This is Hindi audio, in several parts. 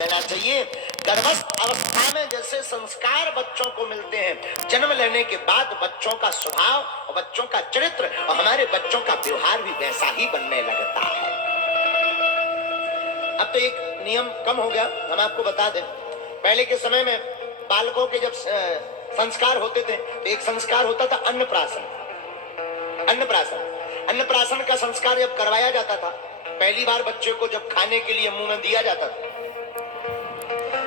लेना चाहिए। गर्भस्थ अवस्था में जैसे संस्कार बच्चों को मिलते हैं, जन्म लेने के बाद बच्चों का स्वभाव और बच्चों का चरित्र और हमारे बच्चों का व्यवहार भी वैसा ही बनने लगता है। अब तो एक नियम कम हो गया, हम आपको बता दें। पहले के समय में बालकों के जब संस्कार होते थे तो एक संस्कार होता था अन्नप्राशन। अन्नप्राशन का संस्कार जब करवाया जाता था, पहली बार बच्चे को जब खाने के लिए मुंह में दिया जाता था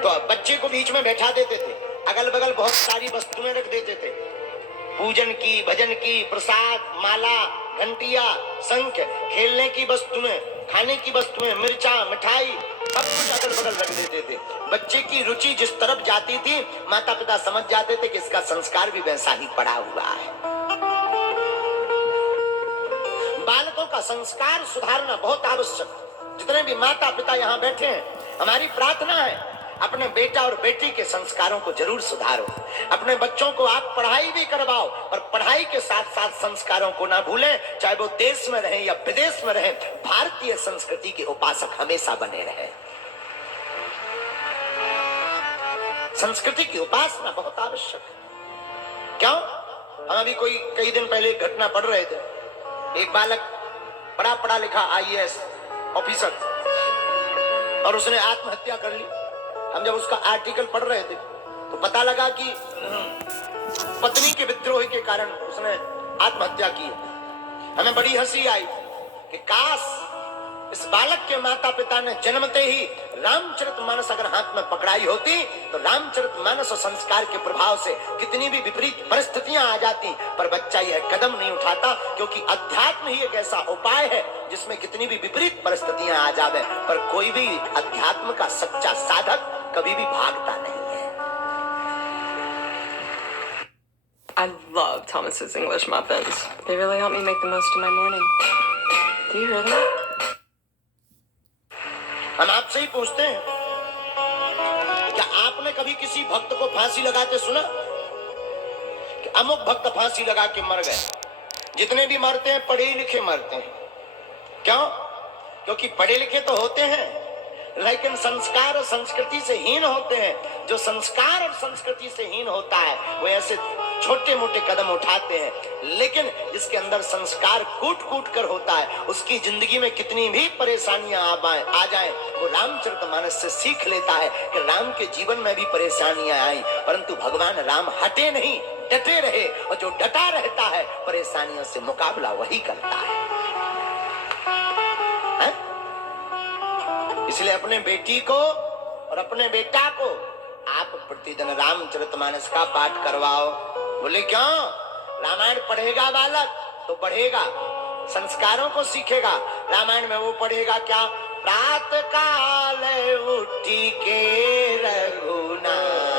तो बच्चे को बीच में बैठा देते थे, अगल बगल बहुत सारी वस्तुएं रख देते थे, पूजन की, भजन की, प्रसाद, माला, घंटिया, शंख, खेलने की वस्तुएं, खाने की वस्तुएं, मिर्चा, मिठाई, सब कुछ अगल बगल रख देते थे। बच्चे की रुचि जिस तरफ जाती थी माता पिता समझ जाते थे कि इसका संस्कार भी वैसा ही पड़ा हुआ है। बालकों का संस्कार सुधारना बहुत आवश्यक। जितने भी माता पिता यहाँ बैठे हैं, हमारी प्रार्थना है अपने बेटा और बेटी के संस्कारों को जरूर सुधारो। अपने बच्चों को आप पढ़ाई भी करवाओ और पढ़ाई के साथ साथ संस्कारों को ना भूलें। चाहे वो देश में रहे या विदेश में रहे, भारतीय संस्कृति के उपासक हमेशा बने रहे। संस्कृति की उपासना बहुत आवश्यक है। क्यों? हम अभी कई दिन पहले एक घटना पढ़ रहे थे। एक बालक बड़ा पढ़ा लिखा IAS ऑफिसर और उसने आत्महत्या कर ली। हम जब उसका आर्टिकल पढ़ रहे थे तो पता लगा कि पत्नी के विद्रोह के कारण उसने आत्महत्या की। हमें बड़ी हंसी आई कि काश इस बालक के माता पिता ने जन्मते ही रामचरितमानस अगर हाथ में पकड़ाई होती तो रामचरितमानस और संस्कार के प्रभाव से कितनी भी विपरीत परिस्थितियां आ जाती, पर बच्चा यह कदम नहीं उठाता क्योंकि अध्यात्म ही एक ऐसा उपाय है जिसमें कितनी भी विपरीत परिस्थितियां आ जावे पर कोई भी अध्यात्म का सच्चा साधक कभी भी भागता नहीं है। I love Thomas's English muffins. They really help me make the most of my morning. Do you hear that? हम आपसे ही पूछते हैं, क्या आपने कभी किसी भक्त को फांसी लगाते सुना कि अमुक भक्त फांसी लगा के मर गए? जितने भी मरते हैं पढ़े लिखे मरते हैं। क्यों? क्योंकि पढ़े लिखे तो होते हैं लेकिन संस्कार और संस्कृति से हीन होते हैं। जो संस्कार और संस्कृति से हीन होता है वो ऐसे छोटे मोटे कदम उठाते हैं, लेकिन जिसके अंदर संस्कार कूट कूट कर होता है उसकी जिंदगी में कितनी भी परेशानियां आ जाएं वो रामचरितमानस से सीख लेता है कि राम के जीवन में भी परेशानियां आई परंतु भगवान राम हटे नहीं, डटे रहे, और जो डटा रहता है परेशानियों से मुकाबला वही करता है। इसलिए अपने बेटी को और अपने बेटा को आप प्रतिदिन रामचरितमानस का पाठ करवाओ। बोले क्यों? रामायण पढ़ेगा बालक तो बढ़ेगा, संस्कारों को सीखेगा। रामायण में वो पढ़ेगा क्या? प्रातः काल उठी के रघुनाथ,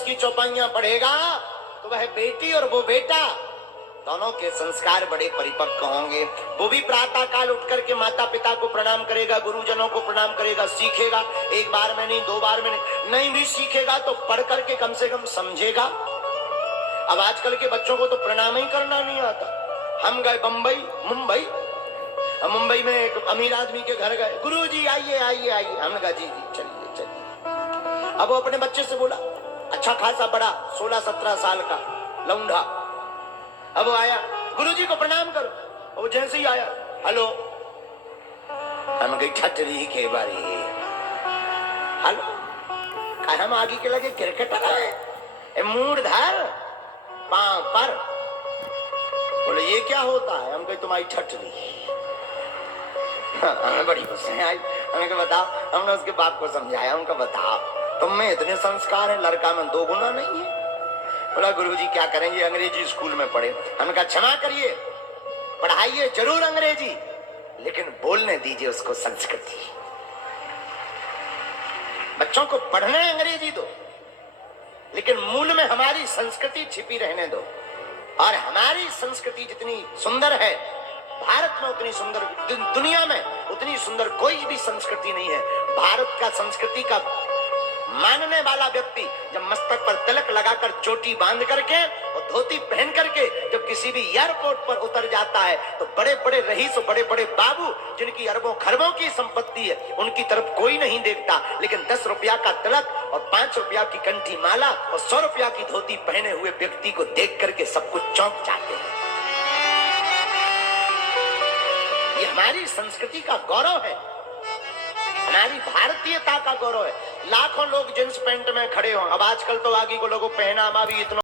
की चौपाइयां पढ़ेगा तो वह बेटी और वो बेटा दोनों के संस्कार बड़े परिपक्व होंगे। वो भी प्रातः काल उठ करके माता पिता को प्रणाम करेगा, गुरुजनों को प्रणाम करेगा, सीखेगा। एक बार में नहीं, दो बार में नहीं भी सीखेगा तो पढ़ करके कम से कम समझेगा। अब आजकल के बच्चों को तो प्रणाम ही करना नहीं आता। हम गए मुंबई में एक अमीर आदमी के घर गए, गुरुजी आइए आइए आइए। हमने कहा जी चलिए चलिए। अब वो अपने बच्चे से बोला, अच्छा खासा बड़ा 16-17 साल का लौंडा। अब वो आया, गुरुजी को प्रणाम करो। वो जैसे ही आया, हेलो। हम गई ठटरी के बारी, हेलो। हम आगे के लगे क्रिकेटर है, मूड धर पांव पर क्या होता है? हम कहे तुम्हारी छटनी। हमें बड़ी गुस्से आई। हमने कहा बताओ, हमने उसके बाप को समझाया, उनका बताओ तुम में इतने संस्कार है, लड़का में 2 गुना नहीं है। बोला गुरुजी क्या करेंगे, अंग्रेजी स्कूल में पढ़े। हमने कहा क्षमा करिए, पढ़ाइए जरूर अंग्रेजी, लेकिन बोलने दीजिए उसको संस्कृति। बच्चों को पढ़ना है अंग्रेजी दो, लेकिन मूल में हमारी संस्कृति छिपी रहने दो। और हमारी संस्कृति जितनी सुंदर है भारत में, उतनी सुंदर दुनिया में उतनी सुंदर कोई भी संस्कृति नहीं है। भारत का संस्कृति का मानने वाला व्यक्ति जब मस्तक पर तिलक लगाकर चोटी बांध करके और धोती पहन करके जब किसी भी एयरपोर्ट पर उतर जाता है तो बड़े बड़े रईस, बड़े बड़े बाबू जिनकी अरबों खरबों की संपत्ति है उनकी तरफ कोई नहीं देखता, लेकिन 10 रुपया का तिलक और 5 रुपया की कंठी माला और 100 रुपया की धोती पहने हुए व्यक्ति को देख करके सब कुछ चौंक जाते हैं। ये हमारी संस्कृति का गौरव है, हमारी भारतीयता का गौरव है। लाखों लोग जींस पैंट में खड़े हों। अब आजकल तो आगे को लोगों पहनावा भी इतना